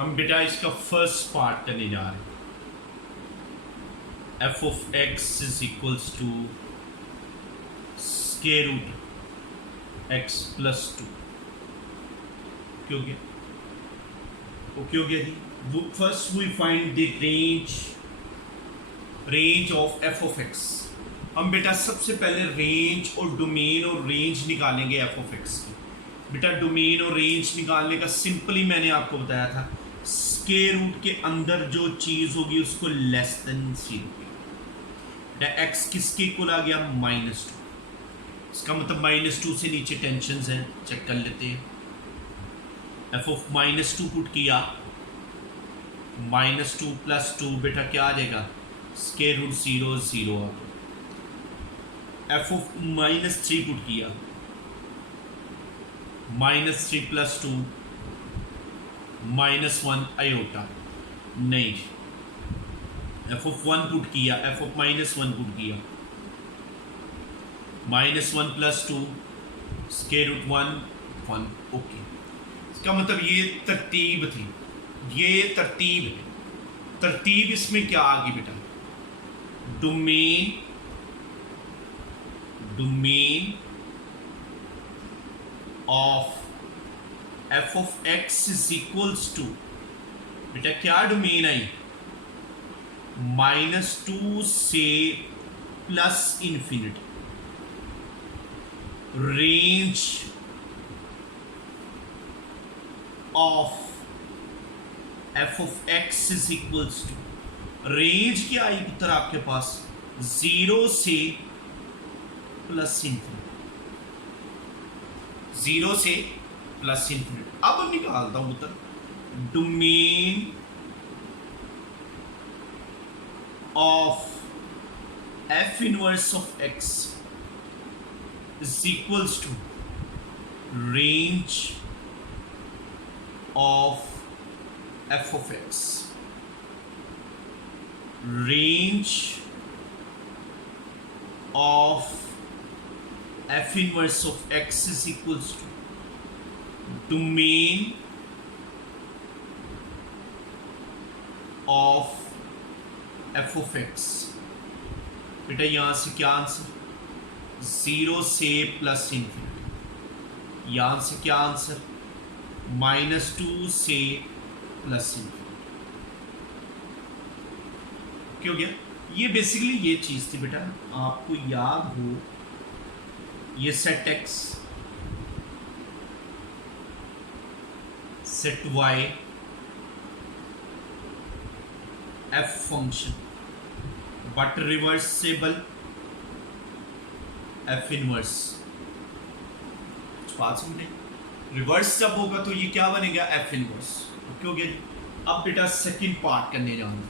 हम बेटा इसका फर्स्ट पार्ट करने जा रहे हैं। F of x is equals to square root X plus 2। Okay हो गया जी। First we find the range of F of X. हम बेटा सबसे पहले रेंज और डोमेन और रेंज निकालेंगे एफ ऑफ एक्स की। बेटा डोमेन और रेंज निकालने का सिंपली मैंने आपको बताया था, स्क्वायर रूट के अंदर जो चीज़ होगी उसको लेस देन 0। बेटा एक्स किसके इक्वल आ गया? -2। इसका मतलब -2 से नीचे टेंशंस हैं, चेक कर लेते हैं। एफ ऑफ -2 पुट किया, -2 + 2 बेटा क्या आ जाएगा? स्क्वायर रूट 0 0 आ गया। एफ ऑफ -3 पुट किया, -3 + 2 -1 आयोटा नहीं। एफ ऑफ 1 पुट किया, एफ ऑफ -1 पुट किया, -1 + 2 स्क्वायर रूट 1 1। ओके, इसका मतलब ये तरतीब थी, ये तरतीब है। तरतीब इसमें क्या आ गई बेटा? Domain of F of x is equals to, बेटा क्या डोमेन आई? -2 से +∞। Range of F of x is equals to, range क्या आई पुत्र आपके पास? 0 से +∞, 0 से +∞। अब निकालता हूं पुत्र, domain of f inverse of x is equals to range of F of x. Range of f inverse of x is equals to domain of F of x. बेटा यहां से क्या आंसर? 0 से +∞। यहां से क्या आंसर? -2 से +∞। क्यों गया? ये बेसिकली ये चीज थी बेटा, आपको याद हो, ये set x, set y, f function, but reversible f inverse. बात समझे? रिवर्स जब होगा तो ये क्या बनेगा? F inverse. ओके हो गया जी। अब बेटा सेकंड पार्ट करने जाऊंगा।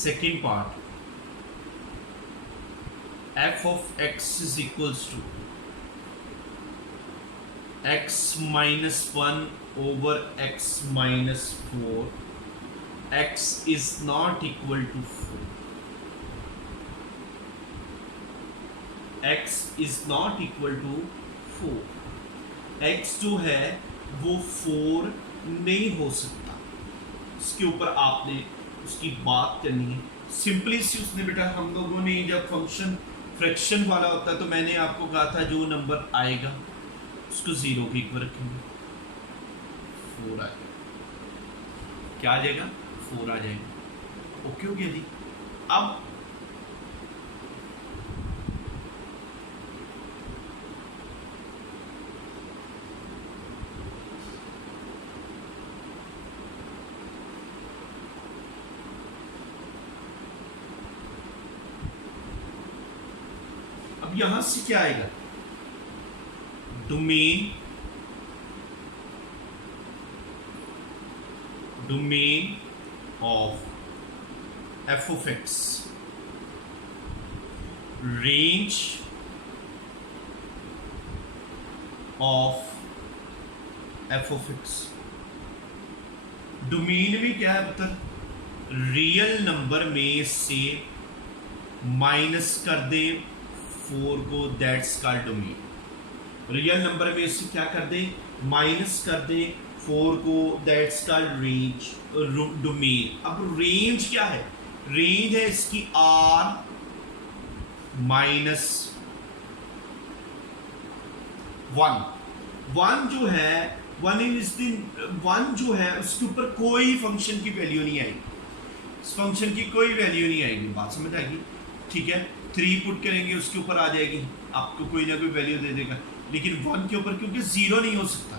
Second part, f of x is equals to x -1 over x -4. x is not equal to 4. x is not equal to 4. x जो है वो 4 नहीं हो सकता। इसके ऊपर आपने उसकी बात करनी है। सिंपली सी उसने बेटा, हम लोगों ने जब फंक्शन फ्रैक्शन वाला होता है तो मैंने आपको कहा था जो नंबर आएगा उसको 0 के इक्वल रखेंगे, 4 आएगा। क्या आ जाएगा? 4 आ जाएगा। ओके हो गया जी। अब यहां से क्या आएगा? Domain of F of x, range of F of x. Domain में क्या है पता, रियल नंबर में से माइनस कर दे 4 को, that's called domain. Real number में से क्या कर दे, माइनस कर दे 4 को, दैट्स कॉल्ड रेंज, डोमेन। अब रेंज क्या है, रेंज है इसकी r माइनस 1 जो है, 1 जो है उसके ऊपर कोई फंक्शन की वैल्यू नहीं आएगी, इस फंक्शन की कोई वैल्यू नहीं आएगी, बात समझ आएगी, ठीक है। 3 पुट करेंगे उसके ऊपर आ जाएगी, आपको कोई ना कोई वैल्यू दे देगा, लेकिन 1 के ऊपर क्योंकि 0 नहीं हो सकता,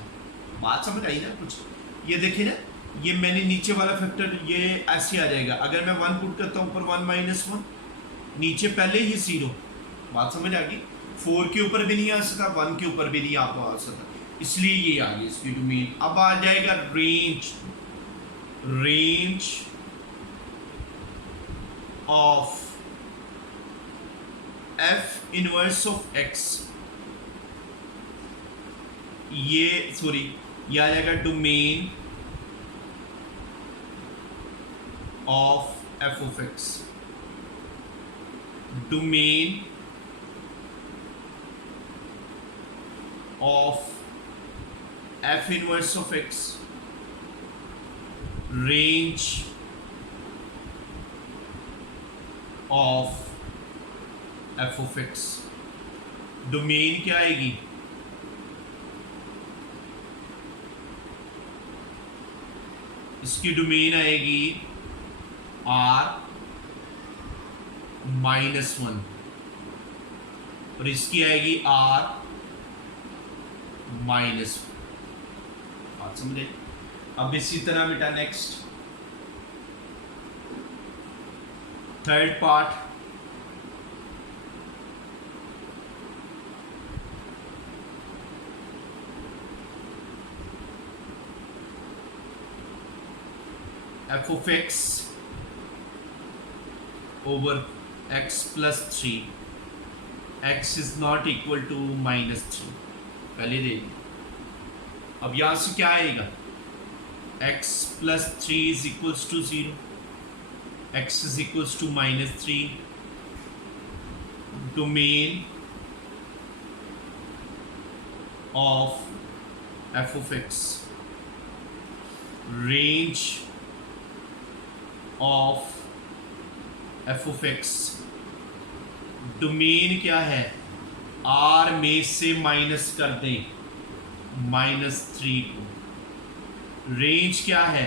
बात समझ आई ना कुछ। ये देखिए ना, ये मैंने नीचे वाला फैक्टर ये ऐसे आ जाएगा, अगर मैं 1 पुट करता हूँ ऊपर 1 माइनस 1, नीचे पहले ही 0, बात समझ आ गई। 4 के ऊपर भी नहीं आ सकता, 1 के ऊपर भी नहीं आ सकता, इसलिए ये आ गई इसकी डोमेन। अब आ जाएगा range, range of f inverse of x, ये सॉरी ये आ जाएगा domain of f of x, domain of f inverse of x, range of f of x। Domain क्या आएगी, इसकी डोमेन आएगी r माइनस 1 और इसकी आएगी r माइनस, बात समझे। अब इसी तरह बेटा next third part, f of x over x plus 3, x is not equal to minus 3, पहले दे। अब यहां से क्या आएगा, x plus 3 is equals to 0, x is equals to minus 3, domain of f of x, range of f of x, domain क्या है, r में से माइनस कर दें -3 को, रेंज क्या है,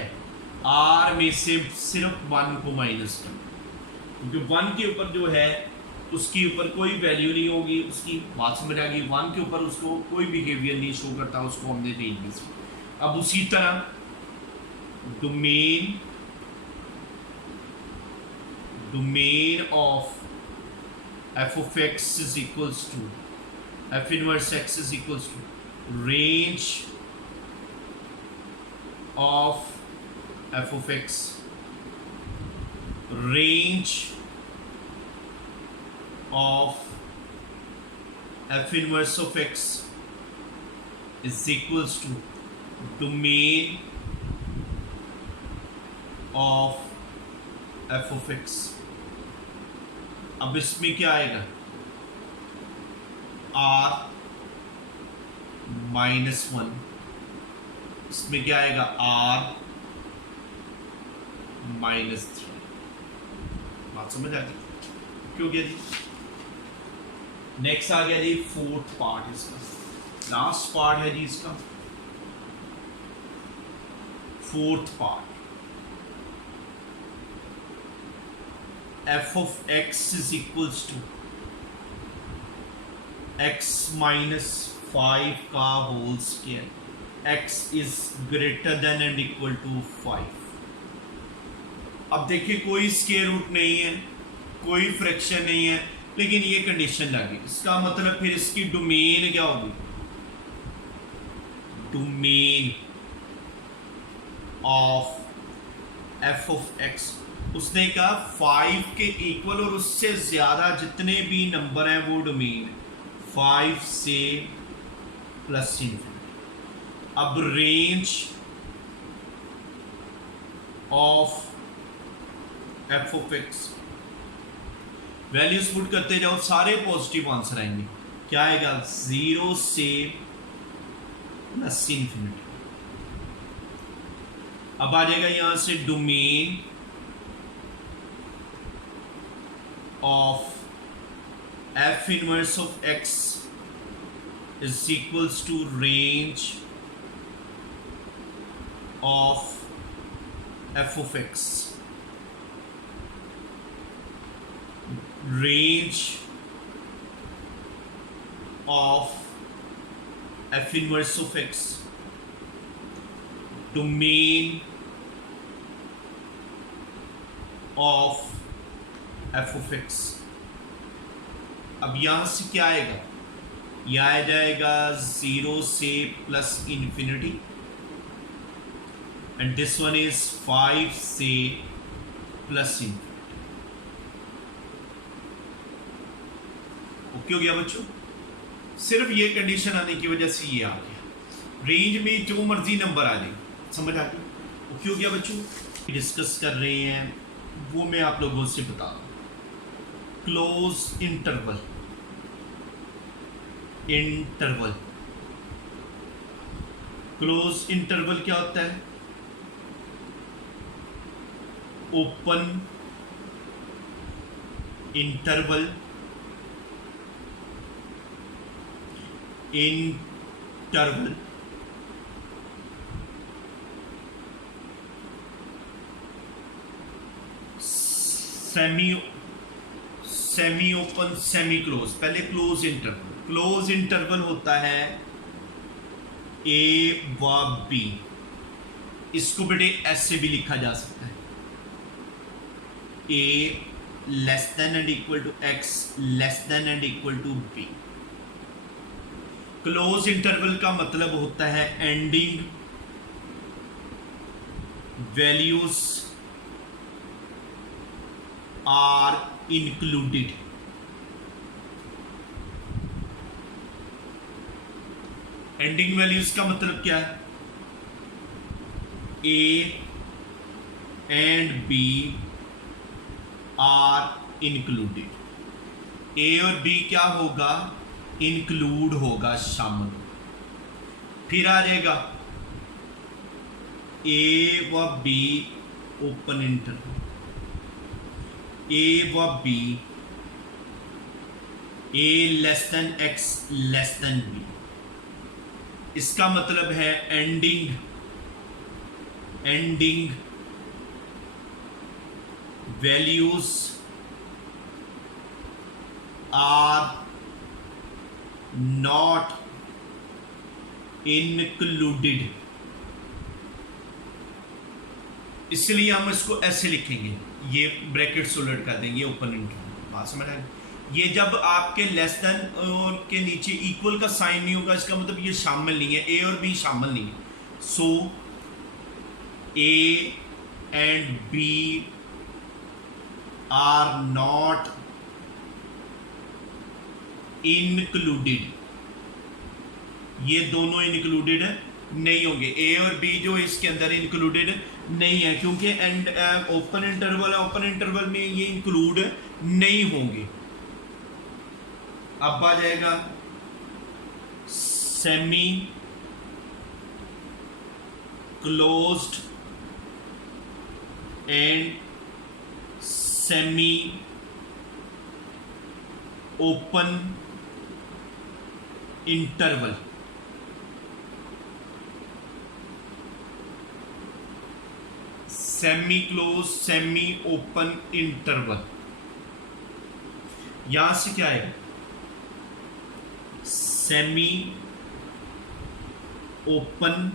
r में से सिर्फ 1 को माइनस कर, क्योंकि 1 के ऊपर जो है उसके ऊपर कोई वैल्यू नहीं होगी, उसकी बात समझ आ गई, 1 के ऊपर उसको कोई बिहेवियर नहीं शो करता, उसको हमने रेंज में से। अब उसी तरह domain of f of x is equals to f inverse x is equals to range of f of x, range of f inverse of x is equals to domain of f of x। अब इसमें क्या आएगा, r minus 1, इसमें क्या आएगा r minus 3, बात समझ आती क्यों गया जी। नेक्स्ट आ गया जी फोर्थ पार्ट, इसका लास्ट पार्ट है जी, इसका fourth part, f of x is equals to x minus 5 का whole square, x is greater than and equal to 5। अब देखिए कोई स्क्वायर रूट नहीं है, कोई फ्रैक्शन नहीं है, लेकिन ये कंडीशन लगी, इसका मतलब फिर इसकी डोमेन क्या होगी, domain of f of x, उसने कहा 5 के इक्वल और उससे ज्यादा जितने भी नंबर हैं वो डोमेन, 5 से प्लस इनफिनिटी। अब range of F of x. Values put करते जाओ, सारे पॉजिटिव आंसर आएंगे। क्या आएगा? 0 से प्लस इंफिनिटी। अब आ जाएगा यहां से domain of f inverse of x is equals to range of F of x. range of f inverse of x, domain of f of x। अब यहां से क्या आएगा? यह आ जाएगा 0 से plus infinity, and this one is 5 से plus infinity. Okay हो गया बच्चों? सिर्फ ये कंडीशन आने की वजह से ये आ गया। रेंज में जो मर्जी नंबर आ जाए, समझ आ गई? ओके हो गया बच्चों? डिस्कस कर रहे हैं वो मैं आप लोगों से बता दूं। क्लोज इंटरवल, क्लोज इंटरवल क्या होता है? Open interval, interval semi open, semi close. पहले क्लोज इंटरवल। क्लोज इंटरवल होता है ए व बी। इसको बेटे ऐसे भी लिखा जा सकता है, A less than and equal to x less than and equal to B. Close interval का मतलब होता है ending values are included. Ending values का मतलब क्या है? A and B are included. A और बी क्या होगा? इंक्लूड होगा, शामिल। फिर आ जाएगा ए व बी ओपन इंटरवल, ए व B, A less than X less than B. इसका मतलब है ending values are not included. इसलिए हम इसको ऐसे लिखेंगे, ये ब्रैकेट उलट कर देंगे, ओपन इंटरवल। बात समझ आए? ये जब आपके लेस देन के नीचे इक्वल का साइन नहीं होगा, इसका मतलब ये शामिल नहीं है, ए और बी शामिल नहीं है। So A and B are not included. ये दोनों इंक्लूडेड नहीं होंगे, ए और बी जो इसके अंदर इंक्लूडेड नहीं है, क्योंकि एंड ओपन इंटरवल है, ओपन इंटरवल में ये इंक्लूड नहीं होंगे। अब आ जाएगा semi closed and semi open interval. Semi close, semi open interval. यहां से क्या है? Semi open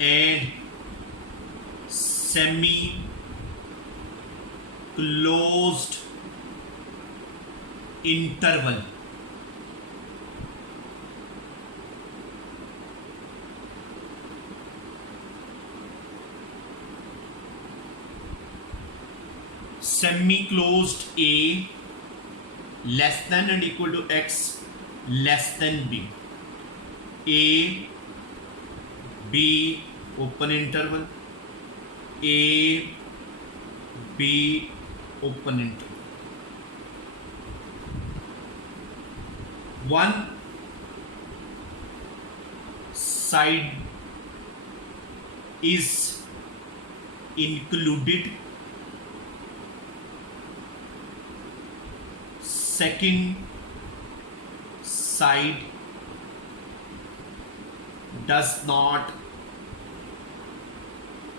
and semi closed interval. Semi closed a less than and equal to x less than b. A b open interval, A B open interval. One side is included, second side does not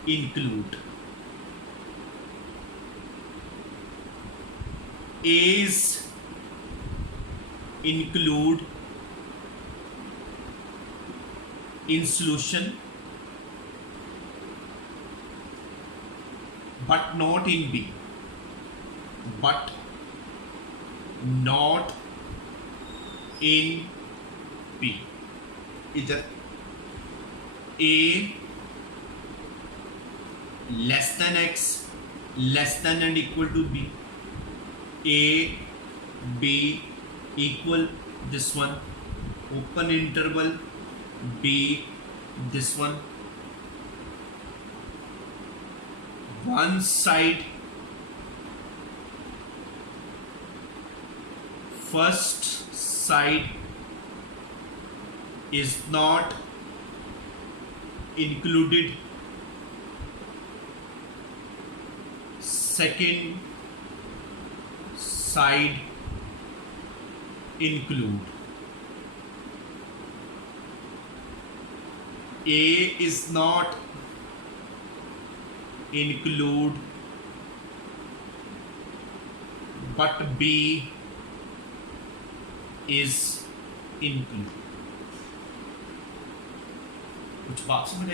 include. A's include in solution but not in B, but not in B. इधर A less than X, less than and equal to B, A B equal this one, open interval B this one. One side, first side is not included, second side include. A is not include but B is include. कुछ बात समझ